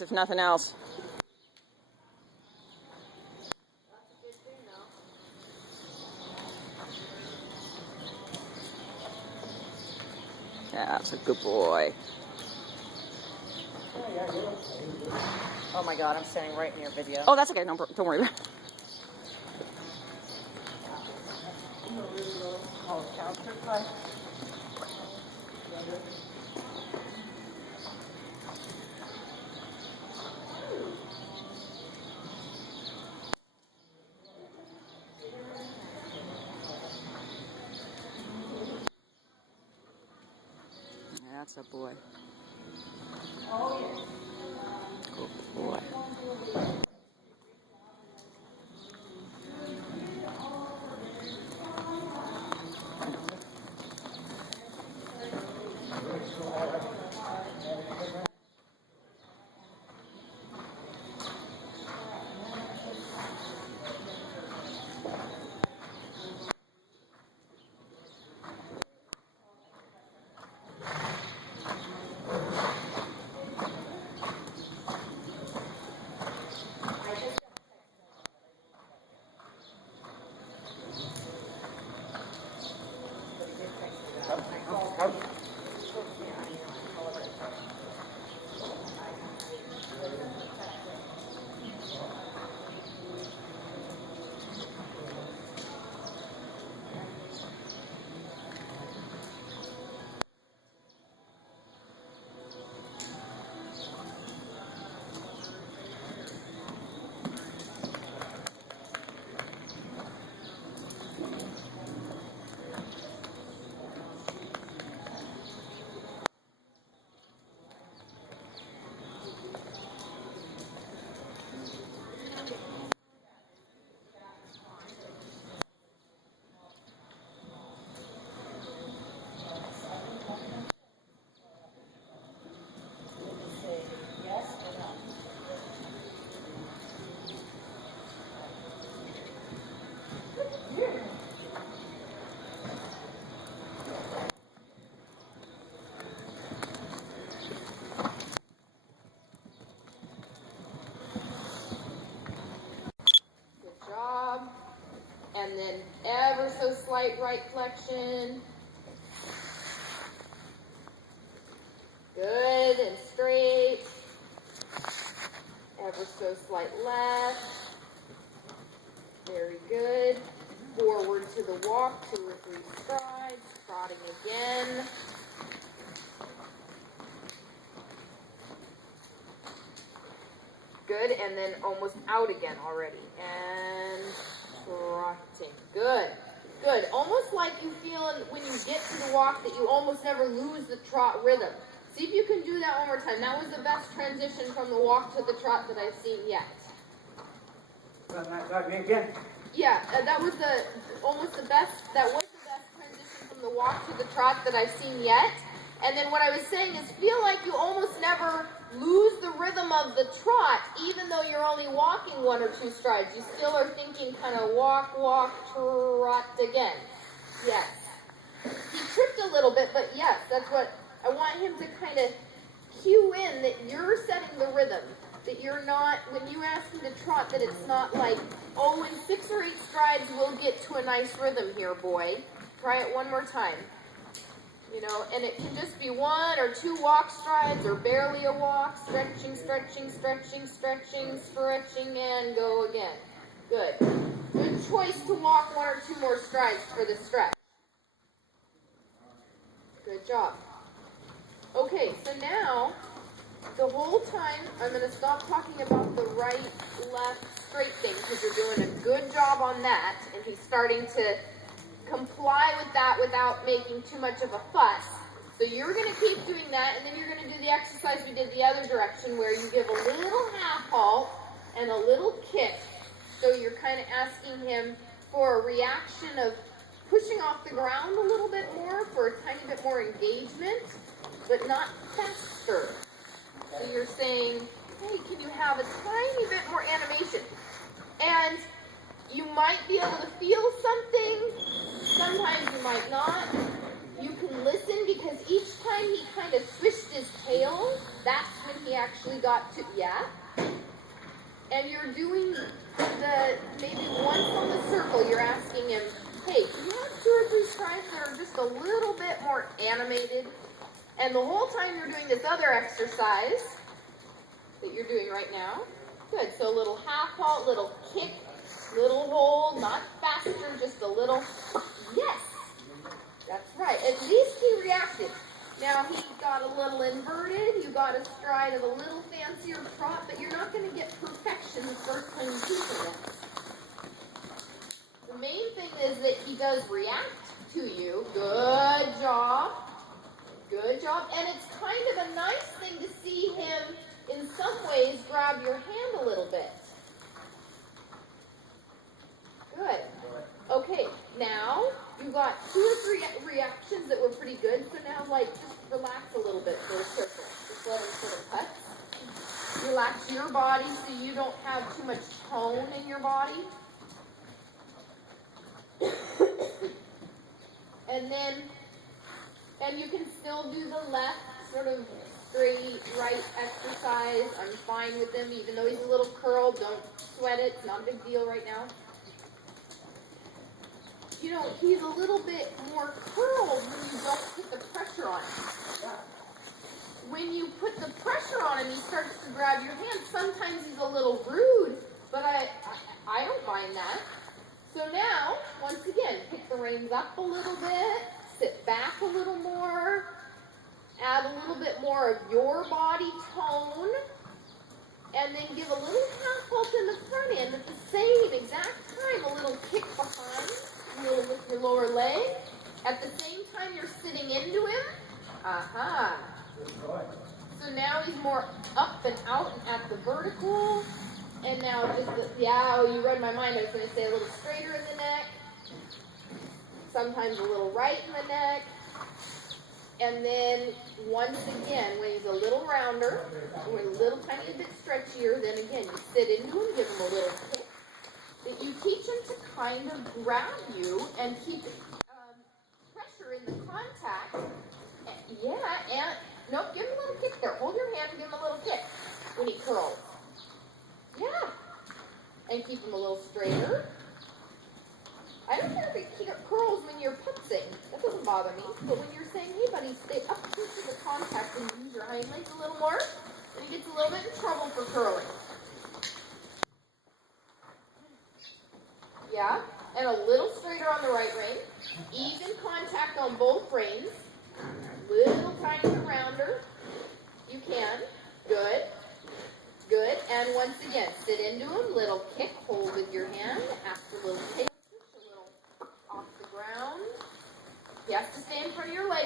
if nothing else. That's a good thing, though. Yeah, that's a good boy. Oh my God, I'm standing right near video. Oh, that's okay. No, don't worry about it. Oh, counter. Yeah, that's a boy. Oh, yes. Good boy. Good job. And then ever so slight right flexion. Good and straight. Ever so slight left. Very good. Forward to the walk, 2 or 3 strides. Trotting again. Good, and then almost out again already. And trotting. Good. Good. Almost like you feel when you get to the walk that you almost never lose the trot rhythm. See if you can do that one more time. That was the best transition from the walk to the trot that I've seen yet. Again. Yeah, that was almost the best. That was the best transition from the walk to the trot that I've seen yet. And then what I was saying is feel like you almost never lose the rhythm of the trot, even though you're only walking 1 or 2 strides. You still are thinking kind of walk, walk, trot again. Yes. He tripped a little bit, but yes, that's what I want him to kind of cue in, that you're setting the rhythm. That you're not, when you ask him to trot, that it's not like, oh, in 6 or 8 strides we'll get to a nice rhythm here, boy. Try it one more time. You know, and it can just be 1 or 2 walk strides or barely a walk. Stretching, stretching, stretching, stretching, stretching, and go again. Good. Good choice to walk 1 or 2 more strides for the stretch. Good job. Okay, so now, the whole time, I'm going to stop talking about the right, left, straight thing, because you're doing a good job on that, and he's starting to comply with that without making too much of a fuss. So you're going to keep doing that, and then you're going to do the exercise we did the other direction, where you give a little half halt and a little kick. So you're kind of asking him for a reaction of pushing off the ground a little bit more, for a tiny bit more engagement, but not faster. So you're saying, hey, can you have a tiny bit more animation? And you might be able to feel something, sometimes you might not. you can listen because each time he kind of swished his tail, that's when he actually got to, yeah? And you're doing maybe once on the circle, you're asking him, hey, can you have 2 or 3 strides that are just a little bit more animated? And the whole time you're doing this other exercise that you're doing right now. Good, so a little half halt, little kick, little hold, not faster, just a little, yes, that's right. At least he reacted. Now he got a little inverted, you got a stride of a little fancier trot, but you're not going to get perfection the first time you teach him this. The main thing is that he does react to you. Good job. Good job. And it's kind of a nice thing to see him, in some ways, grab your hand a little bit. Good. Okay, now you got 2 or 3 reactions that were pretty good, so now, just relax a little bit for a circle. Just let him sort of cut. Relax your body so you don't have too much tone in your body. And you can still do the left sort of straight right exercise. I'm fine with him, even though he's a little curled. Don't sweat it. It's not a big deal right now. You know, he's a little bit more curled when you don't put the pressure on him. When you put the pressure on him, he starts to grab your hand. Sometimes he's a little rude, but I don't mind that. So now, once again, pick the reins up a little bit, sit back a little more, add a little bit more of your body tone, and then give a little half halt in the front end at the same exact time, a little kick behind, a little with your lower leg. At the same time you're sitting into him. Aha. So now he's more up and out and at the vertical. And now you read my mind. I was going to say a little straighter in the neck. Sometimes a little right in the neck. And then once again, when he's a little rounder, when a little tiny bit stretchier, then again, you sit into him, give him a little kick. That you teach him to kind of grab you and keep pressure in the contact. Yeah, and nope, give him a little kick there. Hold your hand and give him a little kick when he curls. Yeah. And keep him a little straighter. I don't care if he curls when you're putzing. That doesn't bother me. But when you're saying, hey buddy, stay up close to the contact and use your hind legs a little more, then he gets a little bit in trouble for curling. Yeah. And a little straighter on the right rein. Even contact on both reins. Little tiny bit rounder. You can. Good. Good. And once again, sit into him. Little kick. Hold with your hand. After a little kick, a little off the ground. You have to stay in front of your leg.